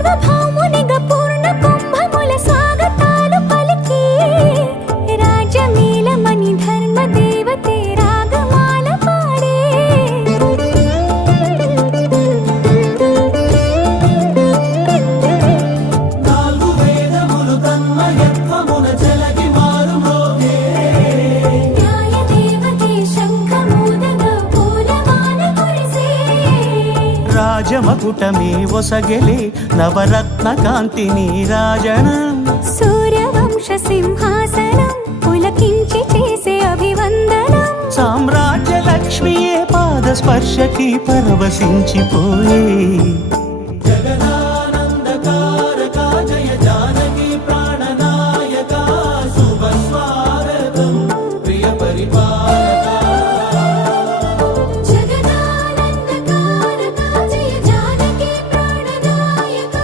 సార్వభౌమునిగా పూర్ణ కుంభముల స్వాగతాలు పలికి రాజమేళమని ధర్మ దేవతే రాగమాల పాడే నాలుగు వేదములు తన్మయత్వమున జలగి మారు మ్రోగే న్యాయ దేవతే శంఖమూదగా పూలమాల కురిసే రాజమకుటమే ఒసగెలే నవరత్న కాంతిని రాజనం సూర్యవంశ సింహాసనం పులకించి చేసే అభివందనం సామ్రాజ్య లక్ష్మియే పాద స్పర్శకి పరవశించిపోయే